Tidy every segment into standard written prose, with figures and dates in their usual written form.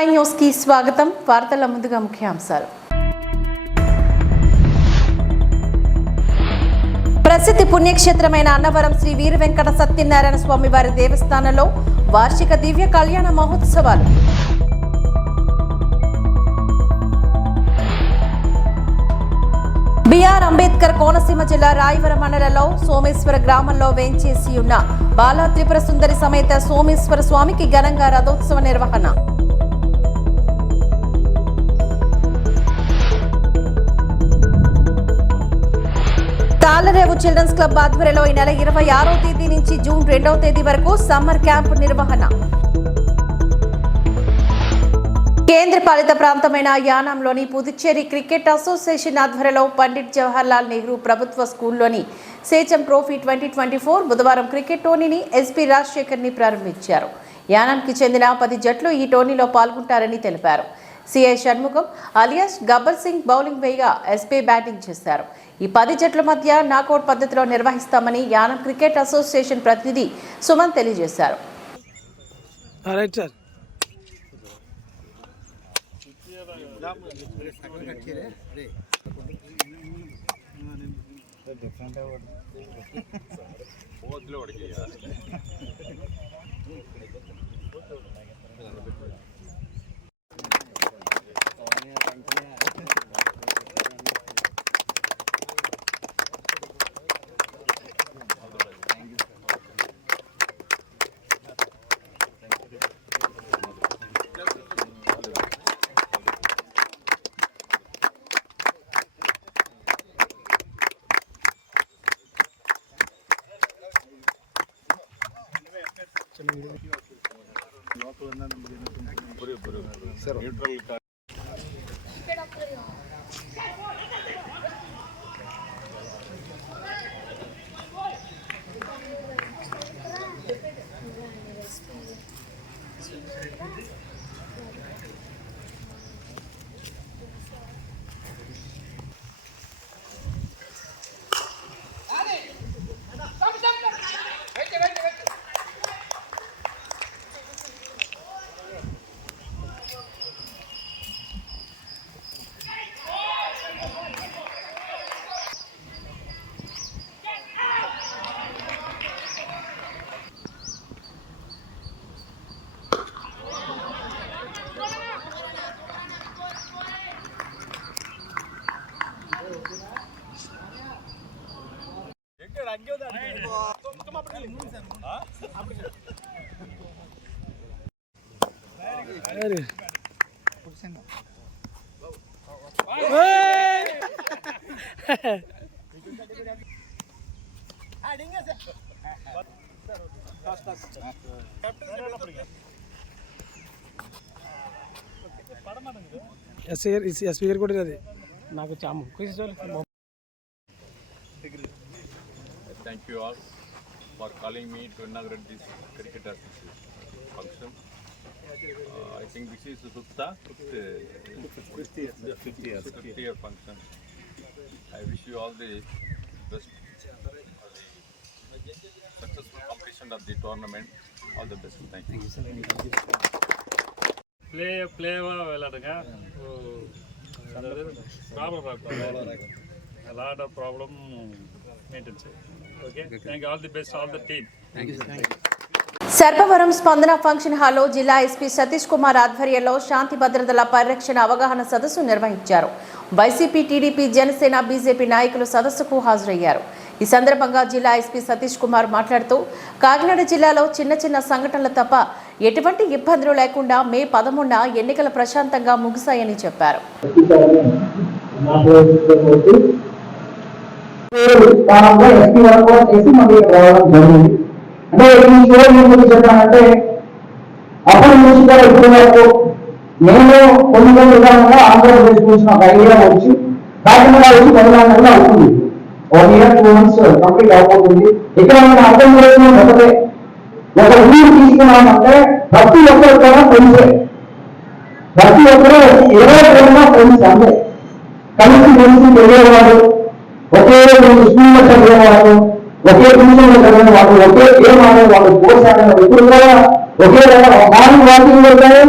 5 news కి స్వాగతం. వార్తల ముందుగా ముఖ్యాంశాలు. ప్రసిద్ధి పుణ్యక్షేత్రమైన అన్నవరం శ్రీ వీర వెంకట సత్యనారాయణ స్వామి వారి దేవస్థానంలో వార్షిక దివ్య కళ్యాణ మహోత్సవాలు. బిఆర్ అంబేద్కర్ కోనసీమ జిల్లా రాయవరం మండలంలో సోమేశ్వర గ్రామంలో వేంచేసి ఉన్న బాలా త్రిపుర సుందరి సమేత సోమేశ్వర స్వామికి ఘనంగా రథోత్సవ నిర్వహణ. తాళరేవు చిల్డ్రన్స్ క్లబ్ ఆధ్వర్యంలో ఈ నెల 26వ తేదీ నుంచి జూన్ 2వ తేదీ వరకు సమ్మర్ క్యాంప్ నిర్వహణ. కేంద్రపాలిత ప్రాంతమైన యానాంలోని పుదుచ్చేరి క్రికెట్ అసోసియేషన్ ఆధ్వర్యంలో పండిట్ జవహర్లాల్ నెహ్రూ ప్రభుత్వ స్కూల్లోని సేచం ట్రోఫీ 2024 బుధవారం క్రికెట్ టోర్నీని ఎస్పీ రాజశేఖర్ని ప్రారంభించారు. యానాంకి చెందిన 10 జట్లు ఈ టోర్నీలో పాల్గొంటారని తెలిపారు. CI Shanmukham alias Gabbar Singh bowling వేయగా ఎస్పీ బ్యాటింగ్ చేశారు. ఈ 10 జట్ల మధ్య నాకౌట్ పద్ధతిలో నిర్వహిస్తామని యానం క్రికెట్ అసోసియేషన్ ప్రతినిధి సుమన్ తెలియజేశారు. ఎస్పీ గారు కూడా అది నాకు చాము. Thank you all for calling me to inaugurate this cricket function. I think this is the 50th year function. I wish you all the best for the successful completion of the tournament. All the best. Thank you. Play వెళ్ళాడుగా problem రాకుండా a lot of problem maintenance. Okay, thank you, all the best, all the team. Thank you, sir. Sarpavaram స్పందన function హాల్లో జిల్లా SP Satish Kumar ఆధ్వర్యంలో శాంతి భద్రతల పరిరక్షణ అవగాహన సదస్సు నిర్వహించారు. వైసీపీ, టీడీపీ, జనసేన, బీజేపీ నాయకులు సదస్సుకు హాజరయ్యారు. ఈ సందర్భంగా జిల్లా ఎస్పీ సతీష్ కుమార్ మాట్లాడుతూ కాకినాడ జిల్లాలో చిన్న చిన్న సంఘటనలు తప్ప ఎటువంటి ఇబ్బందులు లేకుండా మే 13న ఎన్నికలు ప్రశాంతంగా ముగిశాయని చెప్పారు. అంటే ఈ షో ఎందుకు చెప్పానంటే అప్పటి నుంచి కూడా ఇప్పుడు వరకు నేను కొన్ని విధానంగా ఆంధ్రప్రదేశ్ గురించి నాకు ఐడియా వచ్చి కాకినాడ వచ్చి తెలంగాణలో అవుతుంది. 1 year 2 months కంప్లీట్ అయిపోతుంది. ఇక్కడ నేను అర్థం చేసిన ఒకటే, ఒక ఊరు తీసుకున్నామంటే ప్రతి ఒక్కరు కూడా ఫ్రెండ్సే, ప్రతి ఒక్కరు 20 ఫ్రెండ్స్ అంతే. కలిసి కలిసి తెలియవాడు, ఒకే స్కూల్లో చదివేవాడు, ఒకే ట్యూషన్లో చదివిన వాళ్ళు, ఒకే గేమ్ ఆడే వాళ్ళు, కోర్స్ ఆడిన వ్యక్తులు కూడా ఒకే మార్నింగ్ వాకింగ్ వెళ్తారు,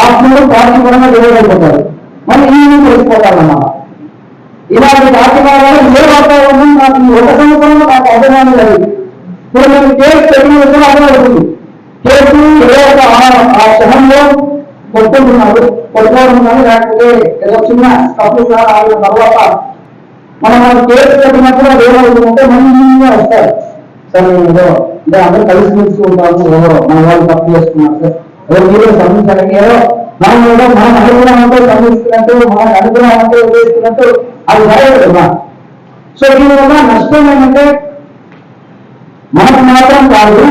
ఆ స్కూల్ పార్టీ పరంగా డివైడ్ అయిపోతారు, మళ్ళీ ఇంజనీరింగ్ వెళ్ళిపోతారన్నమాట. ఇలాంటి కార్యక్రమాలు ఏ వాతావరణం నాకు ఈ ఒక సంవత్సరంలో నాకు అర్థం లేదు. ఇప్పుడు నేను కేసు పెట్టిన విషయం అర్థమవుతుంది. కేసు ఏదో ఒక ఆ క్షణంలో కొట్టుకుంటున్నాడు లేకపోతే ఏదో చిన్న తప్పులు ఆగిన తర్వాత మనం కేసు పెట్టినప్పుడు అది ఏమవుతుందంటే మంచిగా వస్తారు. సార్ నేను ఏదో అంటే అందరూ కలిసి ఉంటాము, ఎవరో మన వాళ్ళు తప్పు చేస్తున్నారు సార్, ఏదో మీరే సంబంధించాలని ఏదో మనం ఏదో మనం అనుకున్నామంటే సంబంధిస్తున్నట్టు మనకు అనుకున్నామంటే ఉద్దేశిస్తున్నట్టు అది జరగదు కదా. సో దీనివల్ల నష్టం ఏంటంటే మనకు మాత్రం కాదు,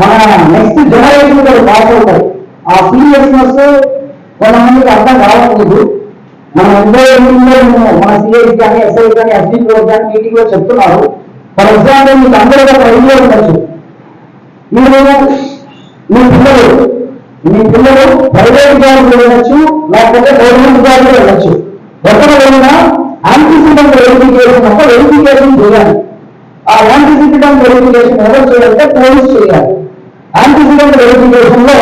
మన నెక్స్ట్ జనరేషన్ కూడా పాస్ అవుతాయి. ఆ సీరియస్నెస్ కొంతమందికి అర్థం కావట్లేదు. మన మన సిఐస్ కానీ ఎస్ఐ కానీ ఎస్డీపీ కానీ మీటింగ్ లో చెప్తున్నారు. ఫర్ ఎగ్జాంపుల్ మీకు అందరూ ఒక ఐడియా ఉండొచ్చు, మీరు మీ పిల్లలు ప్రైవేట్ జాబ్ వెళ్ళచ్చు, లేకపోతే గవర్నమెంట్ జాబ్ వెళ్ళచ్చు. ఎక్కడ వెళ్ళినా యాంటిసిడెంట్ వెరిఫికేషన్ ఒక వెరిఫికేషన్ చేయాలి. ఆ యాంటిసిడెంట్ వెరిఫికేషన్ ఎవరు చేయాలంటే పోలీస్ చేయాలి. యాంటిసిడెంట్ వెరిఫికేషన్ లో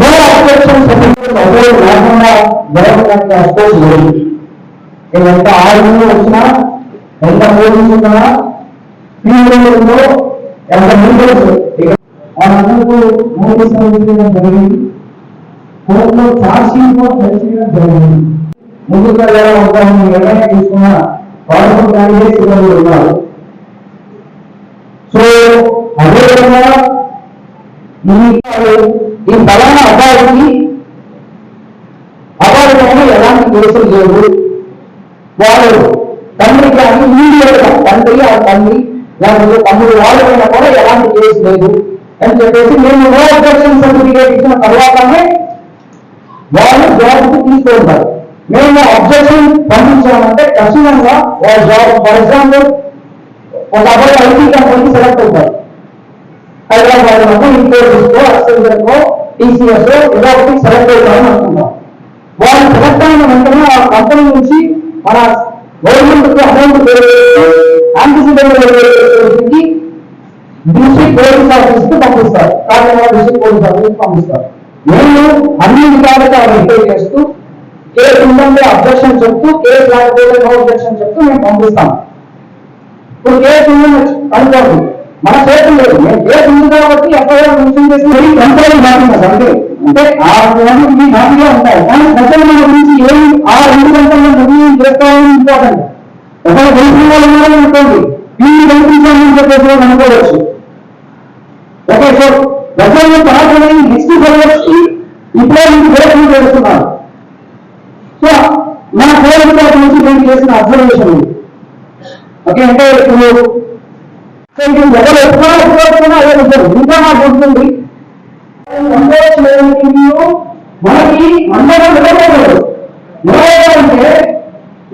నో అబ్జెక్షన్ సర్టిఫికేట్ అప్లోడ్ లేకుండా గవర్నమెంట్ అప్రోచ్ లేదు. ఎంత ఆర్మీ వచ్చినా, ఎంత పోలీసు ఉన్నా, ఫీల్డ్లో ఎంత మీటర్స్ వాళ్ళందరికీ నోటీస్ చేయడం జరిగింది. కోర్టులో ఛార్జ్ షీట్ కూడా చేయడం జరిగింది. ముందుగా ఎలా ఉంటాము నిర్ణయం తీసుకున్న వాళ్ళు క్యాండిడేట్స్ ఉన్నారు. సో అదేవిధంగా ఈ బలానా అబ్బాయికి ఎలాంటి కేసులు లేవు. వాళ్ళు తండ్రి కానీ మీడియా తండ్రి ఆ తండ్రి లేకపోతే తమ్ముడు వాళ్ళైనా కూడా ఎలాంటి కేసు లేదు అని చెప్పేసి మేము నో అబ్జెక్షన్ సర్టిఫికేట్ ఇచ్చిన తర్వాతనే వాళ్ళు జాబ్కి తీసుకుంటారు. మేము అబ్జెక్షన్ పంపించామంటే ఖచ్చితంగా వాళ్ళ జాబ్, ఫర్ ఎగ్జాంపుల్ ఒక అబ్బాయి ఐటీ కంపెనీకి సెలెక్ట్ అవుతారు. హైదరాబాద్ లో ఇన్ఫోసిస్ అక్సెంచర్ టీసీఎస్ ఏదో ఒకటి సెలెక్ట్ అవుతారని అనుకుంటాం. వాళ్ళు సెలెక్ట్ అయిన వెంటనే ఆ కంపెనీ నుంచి మన గవర్నమెంట్ కు amount antecedent district police office కు పంపిస్తారు. కాకినాడ డిస్ట్రిక్ట్ పోలీస్ ఆఫీస్ పంపిస్తారు. మేము అన్ని విధాలుగా వెరిఫై చేస్తూ కేసు ఉందంటే అబ్జెక్షన్ చెప్తూ, కేసు లేకపోతే నో అబ్జెక్షన్ చెప్తూ మేము పంపిస్తాం. ఇప్పుడు కేసు ఉందని అనుకోండి, మన చేతులు లేదు, మేము కేసు ఉంది కాబట్టి ఎఫ్ఐఆర్ మెన్షన్ చేసి కంట్రోల్ డాక్యుమెంట్స్ అంటే అంటే ఆ మీ హామీగా ఉంటాయి. కానీ ప్రజలు మన గురించి ఏమి ఆ 2 గంటల్లో నిర్ణయం చేసుకోవాలని ఇంపార్టెంట్. ఒకవేళ తెలిసిన వాళ్ళు ఉన్నారని అనుకోండి, వీళ్ళు కనిపించాలని చెప్పేసి అనుకోవచ్చు. ఓకే, సో ప్రజలను పాల్గొని నెక్స్ట్ జనరేషన్ ఇప్పుడే మీకు ప్రయత్నం చేస్తున్నారు. సో మన పోలీసు నుంచి నేను చేసిన అబ్జర్వేషన్ ఉంది. ఓకే, అంటే ఇప్పుడు ఎవరు ఎప్పుడో అదే ఉంటారు. ఇంకా నాకు గుర్తుంది మనకి అందరూ నిలబడలేదు. అంటే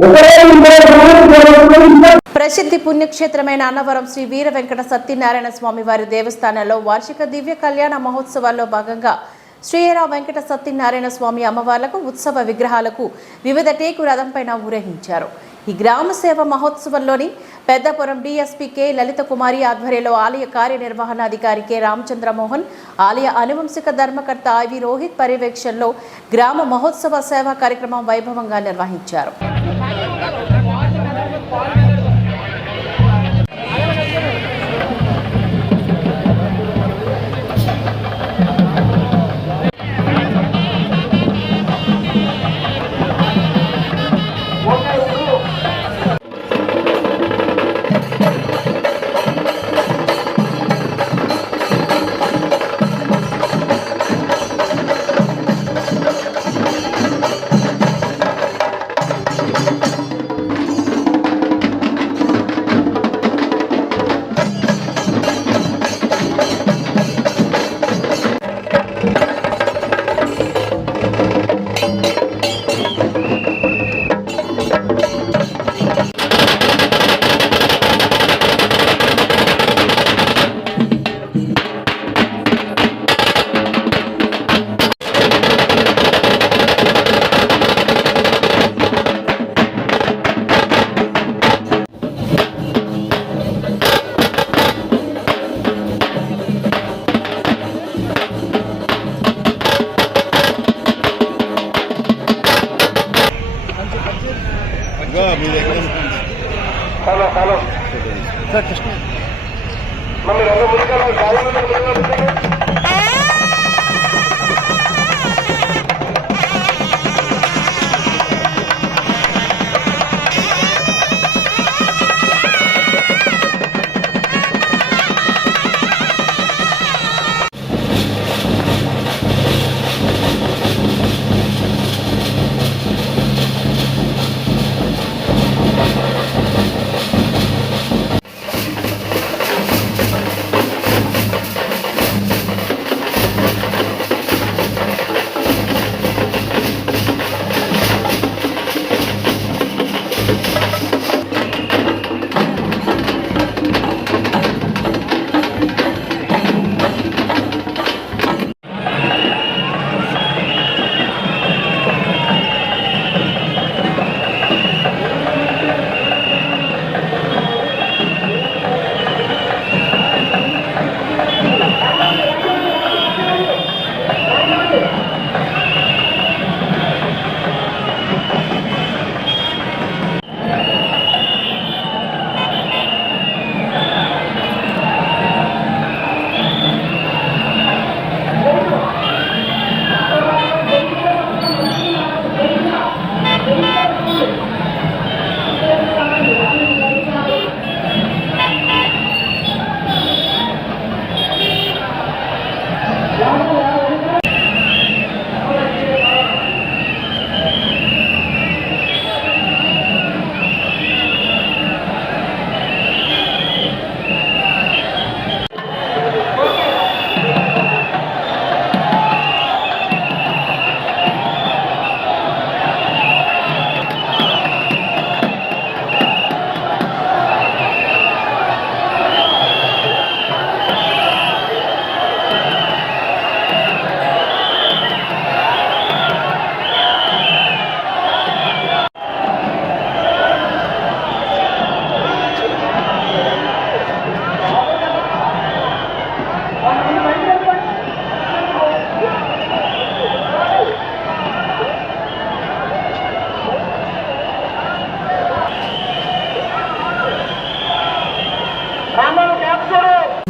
ఒకరే ప్రసిద్ధి పుణ్యక్షేత్రమైన అన్నవరం శ్రీ వీర వెంకట సత్యనారాయణ స్వామి వారి దేవస్థానంలో వార్షిక దివ్య కళ్యాణ మహోత్సవాల్లో భాగంగా శ్రీరామ వెంకట సత్యనారాయణ స్వామి అమ్మవార్లకు ఉత్సవ విగ్రహాలకు వివిధ టేకు రథంపైన ఊరేగించారు. ఈ గ్రామ సేవ మహోత్సవంలోని పెద్దపురం డిఎస్పీ కె లలిత కుమారి ఆధ్వర్యంలో ఆలయ కార్యనిర్వహణాధికారి కె రామచంద్రమోహన్, ఆలయ అనువంశిక ధర్మకర్త ఐవి రోహిత్ పర్యవేక్షణలో గ్రామ మహోత్సవ సేవా కార్యక్రమం వైభవంగా నిర్వహించారు.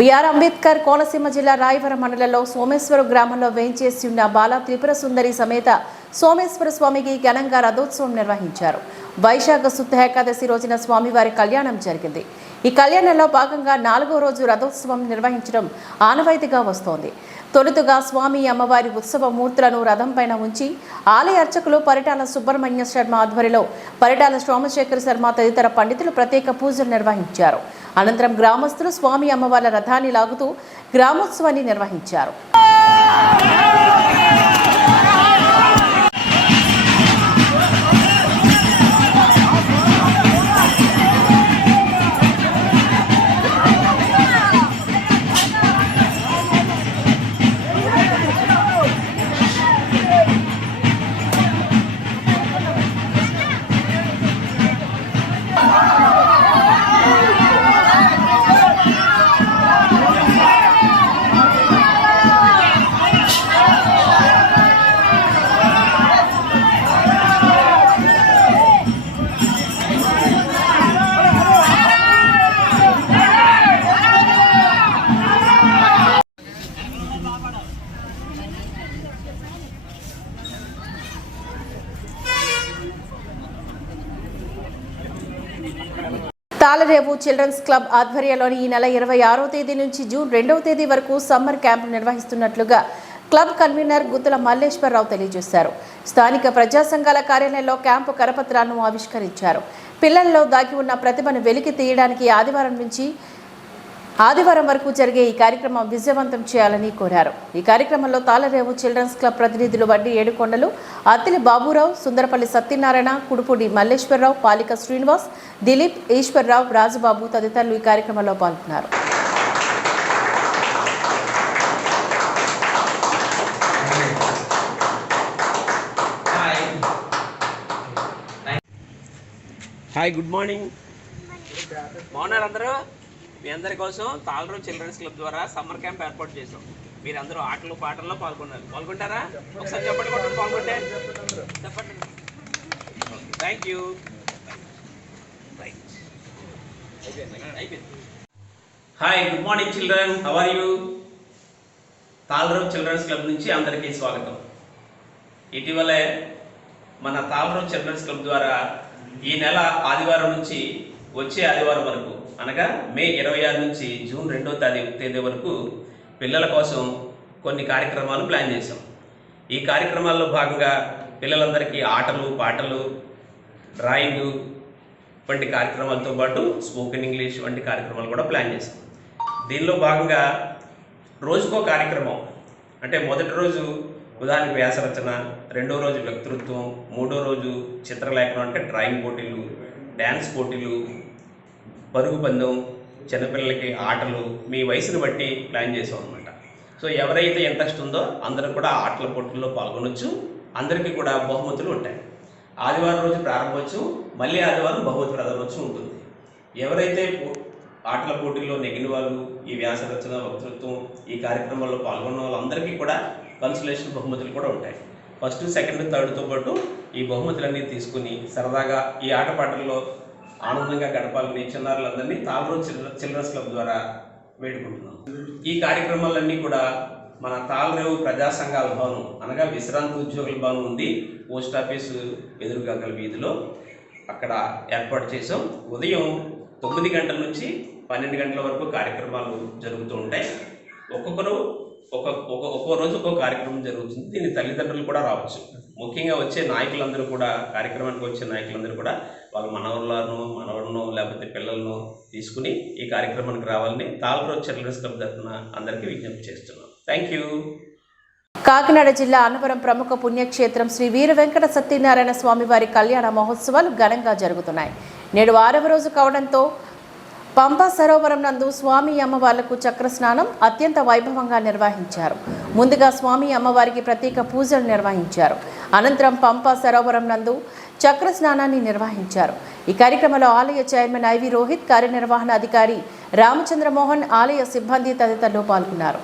బిఆర్ అంబేద్కర్ కోనసీమ జిల్లా రాయవరం మండలంలో సోమేశ్వర గ్రామంలో వేంచేసి ఉన్న బాల త్రిపుర సుందరి సమేత సోమేశ్వర స్వామికి ఘనంగా రథోత్సవం నిర్వహించారు. వైశాఖ శుద్ధ ఏకాదశి రోజున స్వామివారి కళ్యాణం జరిగింది. ఈ కళ్యాణంలో భాగంగా 4వ రోజు రథోత్సవం నిర్వహించడం ఆనవాయితీగా వస్తోంది. తొలుతగా స్వామి అమ్మవారి ఉత్సవ మూర్తులను రథం పైన ఉంచి ఆలయ అర్చకులు పరిటాల సుబ్రహ్మణ్య శర్మ ఆధ్వర్యంలో పరిటాల సోమశేఖర శర్మ తదితర పండితులు ప్రత్యేక పూజలు నిర్వహించారు. అనంతరం గ్రామస్తులు స్వామి అమ్మవార్ల రథాన్ని లాగుతూ గ్రామోత్సవాన్ని నిర్వహించారు. తాళరేవు చిల్డ్రన్స్ క్లబ్ ఆధ్వర్యంలోని ఈ నెల 26వ తేదీ నుంచి జూన్ 2వ తేదీ వరకు సమ్మర్ క్యాంప్ నిర్వహిస్తున్నట్లుగా క్లబ్ కన్వీనర్ గుత్తుల మల్లేశ్వరరావు తెలియజేశారు. స్థానిక ప్రజా సంఘాల కార్యాలయంలో క్యాంపు కరపత్రాలను ఆవిష్కరించారు. పిల్లల్లో దాగి ఉన్న ప్రతిభను వెలికి తీయడానికి ఆదివారం నుంచి ఆదివారం వరకు జరిగే ఈ కార్యక్రమం విజయవంతం చేయాలని కోరారు. ఈ కార్యక్రమంలో తాళరేవు చిల్డ్రన్స్ క్లబ్ ప్రతినిధులు వడ్డీ ఏడుకొండలు, అత్తిలి బాబురావు, సుందరపల్లి సత్యనారాయణ, కుడుపూడి మల్లేశ్వరరావు, పాలిక శ్రీనివాస్, దిలీప్, ఈశ్వర్రావు, రాజుబాబు తదితరులు ఈ కార్యక్రమంలో పాల్గొన్నారు. Hi, good morning. బాగున్నారు అందరూ? మీ అందరి కోసం తాళరేవు చిల్డ్రన్స్ క్లబ్ ద్వారా సమ్మర్ క్యాంప్ ఏర్పాటు చేసాం. మీరందరూ ఆటలు పాటల్లో పాల్గొంటారా? ఒకసారి చెప్పండి, పాల్గొంటే చెప్పండి. Thank you. Hi, good morning children, how are you? తాళరావు చిల్డ్రన్స్ క్లబ్ నుంచి అందరికీ స్వాగతం. ఇటీవలే మన తాళరావు చిల్డ్రన్స్ క్లబ్ ద్వారా ఈ నెల ఆదివారం నుంచి వచ్చే ఆదివారం వరకు, అనగా మే 26 నుంచి జూన్ 2వ తేదీ వరకు పిల్లల కోసం కొన్ని కార్యక్రమాలు ప్లాన్ చేశాం. ఈ కార్యక్రమాల్లో భాగంగా పిల్లలందరికీ ఆటలు, పాటలు, డ్రాయింగ్ వంటి కార్యక్రమాలతో పాటు స్పోకెన్ ఇంగ్లీష్ వంటి కార్యక్రమాలు కూడా ప్లాన్ చేశాం. దీనిలో భాగంగా రోజుకో కార్యక్రమం, అంటే మొదటి రోజు ఉదాహరణకు వ్యాసరచన, రెండో రోజు వక్తృత్వం, మూడో రోజు చిత్రలేఖనం అంటే డ్రాయింగ్ పోటీలు, డ్యాన్స్ పోటీలు, పరుగు పందెం, చిన్నపిల్లలకి ఆటలు, మీ వయసును బట్టి ప్లాన్ చేసాం అనమాట. సో ఎవరైతే ఇంట్రెస్ట్ ఉందో అందరూ కూడా ఆటల పోటీల్లో పాల్గొనవచ్చు. అందరికీ కూడా బహుమతులు ఉంటాయి. ఆదివారం రోజు ప్రారంభోత్సవం, మళ్ళీ ఆదివారం బహుమతి ప్రదానోత్సవం ఉంటుంది. ఎవరైతే ఆటల పోటీల్లో నెగిన వాళ్ళు, ఈ వ్యాసరచన, వక్తృత్వం, ఈ కార్యక్రమాల్లో పాల్గొన్న వాళ్ళందరికీ కూడా కన్సలేషన్ బహుమతులు కూడా ఉంటాయి. ఫస్ట్, సెకండ్, థర్డ్తో పాటు ఈ బహుమతులన్నీ తీసుకుని సరదాగా ఈ ఆటపాటల్లో ఆనందంగా గడపాలని చిన్నారులందరినీ తాళరావు చిల్డ్రన్స్ క్లబ్ ద్వారా వేడుకుంటున్నాం. ఈ కార్యక్రమాలన్నీ కూడా మన తాళరావు ప్రజా సంఘాల భవనం, అనగా విశ్రాంతి ఉద్యోగుల భవనం ఉంది, పోస్ట్ ఆఫీసు ఎదురుగా గల వీధిలో, అక్కడ ఏర్పాటు చేసాం. ఉదయం 9 గంటల నుంచి 12 గంటల వరకు కార్యక్రమాలు జరుగుతూ ఉంటాయి. ఒక్కో రోజు ఒక్కో కార్యక్రమం జరుగుతుంది. దీని తల్లిదండ్రులు కూడా రావచ్చు. ముఖ్యంగా వచ్చే నాయకులందరూ కూడా, కార్యక్రమానికి వచ్చే నాయకులందరూ కూడా వాళ్ళ మనవళ్ళను లేకపోతే పిల్లలను తీసుకుని ఈ కార్యక్రమానికి రావాలని తాళరావు చిల్డ్రన్స్ క్లబ్ తరఫున అందరికీ విజ్ఞప్తి చేస్తున్నాం. Thank you. కాకినాడ జిల్లా అన్నవరం ప్రముఖ పుణ్యక్షేత్రం శ్రీ వీర వెంకట సత్యనారాయణ స్వామివారి కళ్యాణ మహోత్సవాలు ఘనంగా జరుగుతున్నాయి. నేడు 6వ రోజు కావడంతో పంపా సరోవరం నందు స్వామి అమ్మవార్లకు చక్రస్నానం అత్యంత వైభవంగా నిర్వహించారు. ముందుగా స్వామి అమ్మవారికి ప్రత్యేక పూజలు నిర్వహించారు. అనంతరం పంపా సరోవరం నందు చక్రస్నానాన్ని నిర్వహించారు. ఈ కార్యక్రమంలో ఆలయ చైర్మన్ ఐవి రోహిత్, కార్యనిర్వహణ అధికారి రామచంద్రమోహన్, ఆలయ సిబ్బంది తదితరులు పాల్గొన్నారు.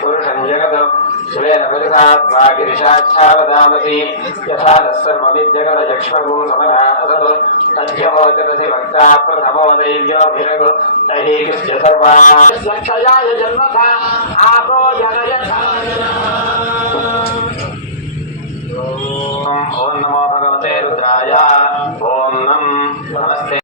పురుషం జగత్ శివేన పరిసాత్వాగిరిషాచ్ఛావదామసి యథా సర్వవిద్యగత యక్ష్మగో సమరాసత్ తథ్యమోచరసి వక్తా ప్రథమో దైవ్యోభిరగు తహీకృత్య సర్వాక్షయాయ జన్మథ ఆపో జనయథాయ. ఓం నమో భగవతే రుద్రాయ. ఓం నమస్తే.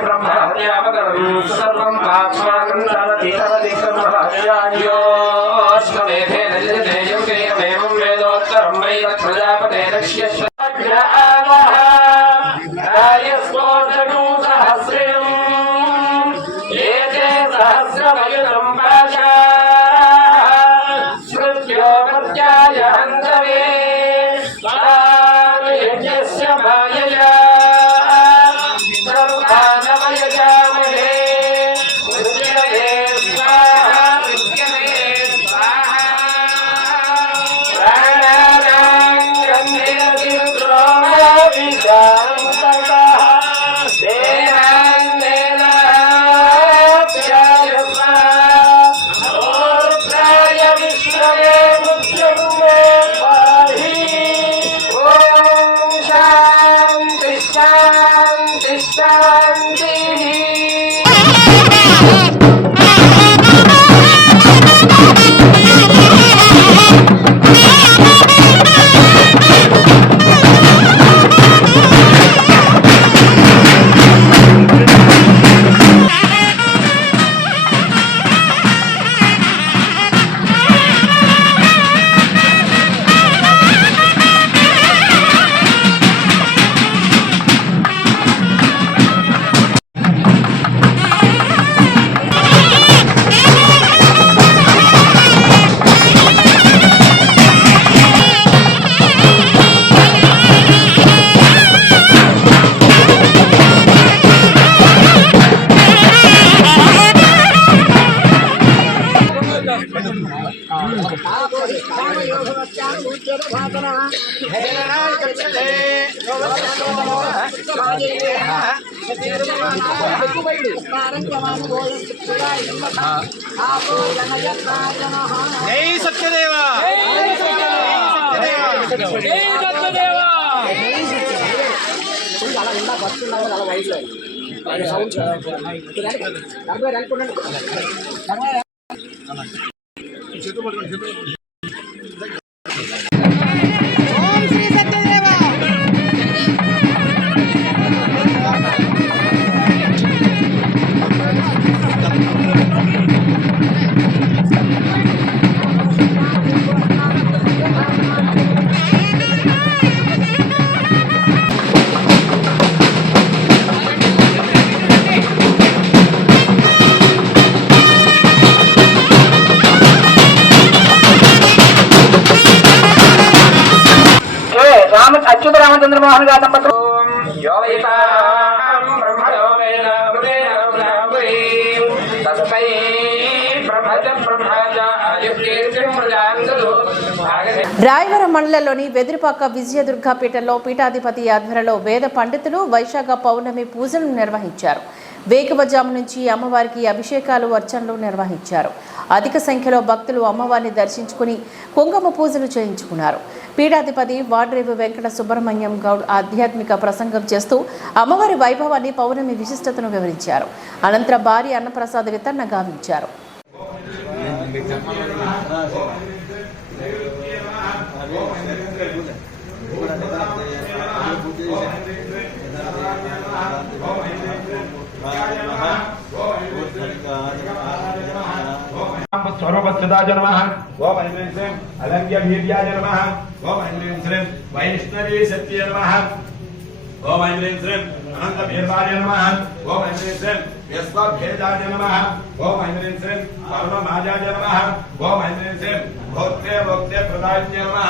బ్రహ్మ मयुरं पाशा श्रुत्यो प्रत्याय हन्तवे यज्ञस्य मायया ब्रह्माणमयजामहे मृत्यवे स्वाहा मृत्यवे स्वाहा प्राणानां गन्धेन द्रोणाभिषान्ततः జై సత్యదేవా अच्युत रामचंद्र मोहन गाता पत्र यो वैतां ब्रह्मणो वेद उदेन ब्रह्मणि तस्मै ब्रह्मज आयुर्कीर्तिं प्रजान्तु भागते రాయవరం మండలంలోని వెదిరిపాక విజయదుర్గపేటలో పీఠాధిపతి ఆధ్వర్యంలో వేద పండితులు వైశాఖ పౌర్ణమి పూజలు నిర్వహించారు. వేకువజాము నుంచి అమ్మవారికి అభిషేకాలు అర్చనలు నిర్వహించారు. అధిక సంఖ్యలో భక్తులు అమ్మవారిని దర్శించుకుని కుంకుమ పూజలు చేయించుకున్నారు. పీఠాధిపతి వాడ్రేవు వెంకట సుబ్రహ్మణ్యం గౌడ్ ఆధ్యాత్మిక ప్రసంగం చేస్తూ అమ్మవారి వైభవాన్ని పౌర్ణమి విశిష్టతను వివరించారు. అనంతరం భారీ అన్నప్రసాద వితరణ గావించారు. स्वरूपस्थिताय नमः ओम ऐं श्रीं अलङ्घ्यवीर्याय नमः ओम ऐं श्रीं वैष्णवी सत्ये नमः ओम ऐं श्रीं अनन्तवीर्याय नमः ओम ऐं श्रीं यस्वभेदाय नमः ओम ऐं श्रीं परममायाय नमः ओम ऐं श्रीं भोक्ते भोक्ते प्रदायिन्ये नमः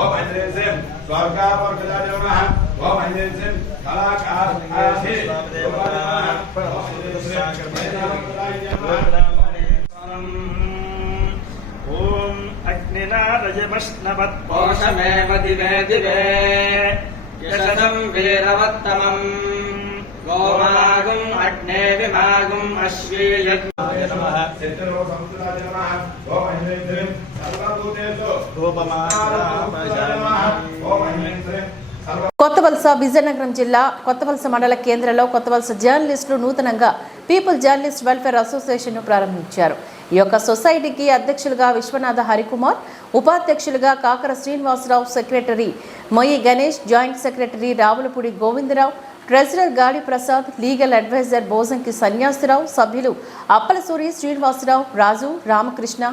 ओम ऐं श्रीं स्वर्गावर्गजाय नमः ओम ऐं श्रीं कलाकाराय नमः ओम अग्निनारजमश्नवत्पोषमेव दिवे दिवे यशसं वीरवत्तमम् गोमागुम् अग्ने विमागुम् अश्वीयज्ञाय नमः सिद्धरोपसंस्कृताय नमः ओम ऐं श्रीं सर्वभूतेषु रूपमानाय नमः ओम ऐं श्रीं కొత్తవలస విజయనగరం జిల్లా కొత్తవలస మండల కేంద్రంలో కొత్తవలస జర్నలిస్టులు నూతనంగా పీపుల్ జర్నలిస్ట్ వెల్ఫేర్ అసోసియేషన్ను ప్రారంభించారు. ఈ యొక్క సొసైటీకి అధ్యక్షులుగా విశ్వనాథ హరికుమార్, ఉపాధ్యక్షులుగా Kakara Srinivasarao, secretary Moyyi Ganesh, joint secretary Ravulapudi Govindarao, treasurer Gadi Prasad, legal adviser Bojanki Sanyasirao, సభ్యులు అప్పలసూరి శ్రీనివాసరావు, రాజు, రామకృష్ణ,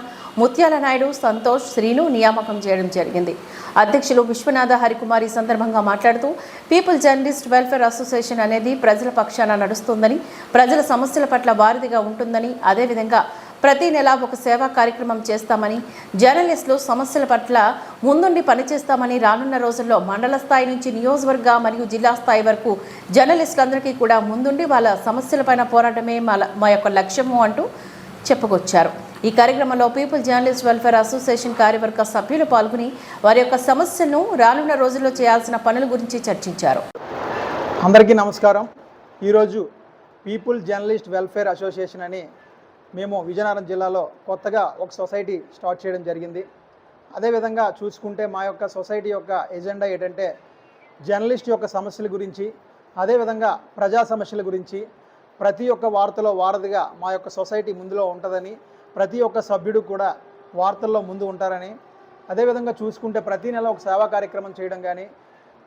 ముత్యాల నాయుడు, సంతోష్, శ్రీను నియామకం చేయడం జరిగింది. అధ్యక్షులు విశ్వనాథ హరికుమార్ ఈ సందర్భంగా మాట్లాడుతూ పీపుల్ జర్నలిస్ట్ వెల్ఫేర్ అసోసియేషన్ అనేది ప్రజల పక్షాన నడుస్తుందని, ప్రజల సమస్యల పట్ల వారిదిగా ఉంటుందని, అదేవిధంగా ప్రతి నెల ఒక సేవా కార్యక్రమం చేస్తామని, జర్నలిస్టులు సమస్యల పట్ల ముందుండి పనిచేస్తామని, రానున్న రోజుల్లో మండల స్థాయి నుంచి నియోజకవర్గ మరియు జిల్లా స్థాయి వరకు జర్నలిస్టులందరికీ కూడా ముందుండి వాళ్ళ సమస్యలపైన పోరాటమే మా యొక్క లక్ష్యము అంటూ చెప్పుకొచ్చారు. ఈ కార్యక్రమంలో పీపుల్ జర్నలిస్ట్ వెల్ఫేర్ అసోసియేషన్ కార్యవర్గ సభ్యులు పాల్గొని వారి యొక్క సమస్యను రానున్న రోజుల్లో చేయాల్సిన పనుల గురించి చర్చించారు. అందరికీ నమస్కారం. ఈరోజు పీపుల్ జర్నలిస్ట్ వెల్ఫేర్ అసోసియేషన్ అని మేము విజయనగరం జిల్లాలో కొత్తగా ఒక సొసైటీ స్టార్ట్ చేయడం జరిగింది. అదేవిధంగా చూసుకుంటే మా యొక్క సొసైటీ యొక్క ఎజెండా ఏంటంటే జర్నలిస్ట్ యొక్క సమస్యల గురించి, అదేవిధంగా ప్రజా సమస్యల గురించి ప్రతి ఒక్క వార్తలో వారధిగా మా యొక్క సొసైటీ ముందులో ఉంటుందని, ప్రతి ఒక్క సభ్యుడు కూడా వార్తల్లో ముందు ఉంటారని, అదేవిధంగా చూసుకుంటే ప్రతి నెల ఒక సేవా కార్యక్రమం చేయడం కానీ,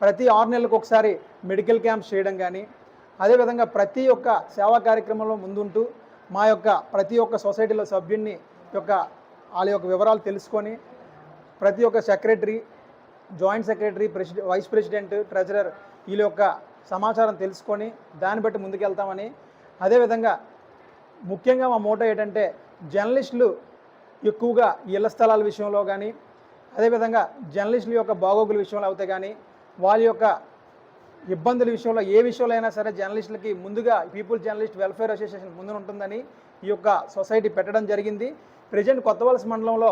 ప్రతి 6 నెలలకు ఒకసారి మెడికల్ క్యాంప్స్ చేయడం కానీ, అదేవిధంగా ప్రతి ఒక్క సేవా కార్యక్రమంలో ముందుంటూ మా యొక్క ప్రతి ఒక్క సొసైటీలో సభ్యుని యొక్క వాళ్ళ యొక్క వివరాలు తెలుసుకొని ప్రతి ఒక్క secretary, joint secretary, vice president, treasurer వీళ్ళ యొక్క సమాచారం తెలుసుకొని దాన్ని బట్టి ముందుకెళ్తామని, అదేవిధంగా ముఖ్యంగా మా మోటో ఏంటంటే జర్నలిస్టులు ఎక్కువగా ఇళ్ల స్థలాల విషయంలో కానీ, అదేవిధంగా జర్నలిస్టుల యొక్క బాగోగుల విషయంలో అవుతాయి కానీ, వాళ్ళ యొక్క ఇబ్బందుల విషయంలో ఏ విషయంలో అయినా సరే జర్నలిస్టులకి ముందుగా పీపుల్ జర్నలిస్ట్ వెల్ఫేర్ అసోసియేషన్ ముందు ఉంటుందని ఈ యొక్క సొసైటీ పెట్టడం జరిగింది. ప్రజెంట్ కొత్తవలస మండలంలో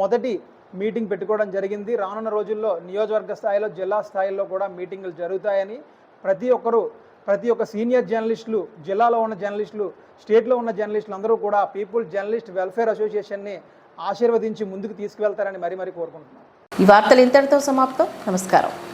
మొదటి మీటింగ్ పెట్టుకోవడం జరిగింది. రానున్న రోజుల్లో నియోజకవర్గ స్థాయిలో, జిల్లా స్థాయిలో కూడా మీటింగులు జరుగుతాయని ప్రతి ఒక్క సీనియర్ జర్నలిస్టులు, జిల్లాలో ఉన్న జర్నలిస్టులు, స్టేట్లో ఉన్న జర్నలిస్టులు అందరూ కూడా పీపుల్ జర్నలిస్ట్ వెల్ఫేర్ అసోసియేషన్ని ఆశీర్వదించి ముందుకు తీసుకువెళ్తారని మరీ కోరుకుంటున్నాను. ఈ వార్తలు ఇంతటితో సమాప్తం. నమస్కారం.